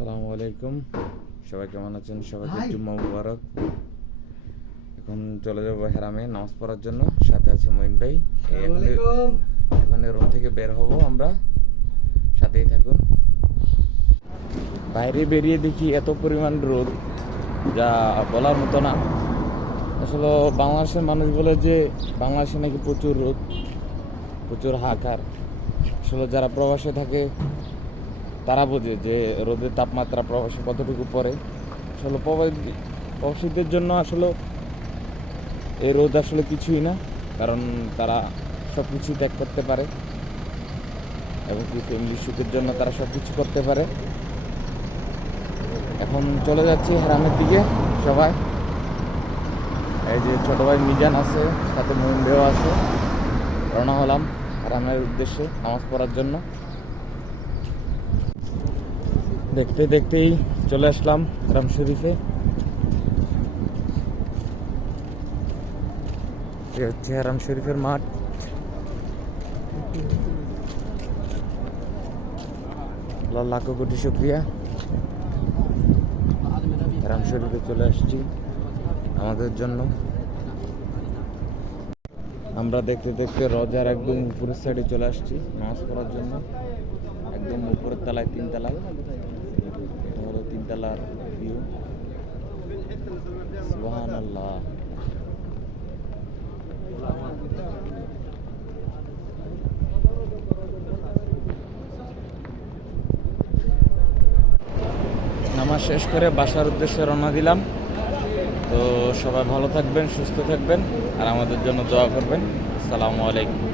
আসসালামু আলাইকুম, সবাই কেমন আছেন? সবাইকে জুম্মা মুবারক। এখন চলে যাবো হেরামে নামাজ পড়ার জন্য। সাথে আছে মঈন ভাই। এখন রুম থেকে বের হব আমরা, সাথেই থাকুন। বাইরে বেরিয়ে দেখি এত পরিমাণ রোদ, যা বলার মতো না। আসলে বাংলাদেশের মানুষ বলে যে বাংলাদেশে নাকি প্রচুর রোদ, প্রচুর হাহাকার। আসলে যারা প্রবাসে থাকে তারা বোঝে যে রোদের তাপমাত্রা প্রবাসে কতটুকু পড়ে। আসলে প্রবাসীদের জন্য আসলে এই রোদ আসলে কিছুই না, কারণ তারা সব কিছু ত্যাগ করতে পারে এবং কি ফ্যামিলির সুখের জন্য তারা সব কিছু করতে পারে। এখন চলে যাচ্ছি হেরামের দিকে সবাই। এই যে ছোটো ভাই মিজান আছে, সাথে মঈন ভাইও আছে। রওনা হলাম হেরামের উদ্দেশ্যে নামাজ পড়ার জন্য। দেখতে দেখতেই চলে আসলাম হেরাম শরীফে। এ হচ্ছে হেরাম শরীফের মাঠ। লাখো কোটি শুকরিয়া, হেরাম শরীফে চলে আসছি আমাদের জন্য। আমরা দেখতে দেখতে রোজার একদম উপরের সাইডে চলে আসছি নামাজ পড়ার জন্য। একদম উপরের তলায়, তিনতলায়। এটা হলো তিনতলার ভিউ। সুবহানাল্লাহ। নামাজ শেষ করে বাসার উদ্দেশ্যে রওনা দিলাম। তো সবাই ভালো থাকবেন, সুস্থ থাকবেন, আর আমাদের জন্য দোয়া করবেন। আসসালামু আলাইকুম।